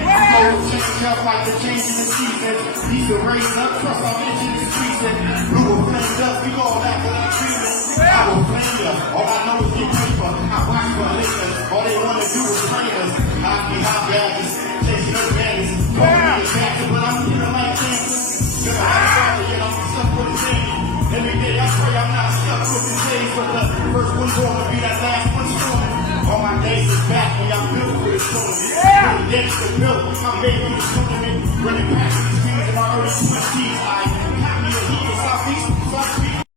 Clothes change up like the change in the season. These are raised up, trust our vision is increasing. Blue will flame up, we all after that treatment. I will flame ya, all I know is get paper. I watch for listeners, all they wanna do is train us. Hockey, hot badges, chasing up badges. Call me a captain, but I'm feeling like cancer. Never had a father, yet I'm stuck with the same. Every day I pray I'm not stuck with the days, but the first one's gonna be that last one's coming. All my days is back when y'all built for this tournament. When the decks are built, I'm made for this tournament. Running past these dreams in my early 20s. I caught me a heat in Southeast, so I speak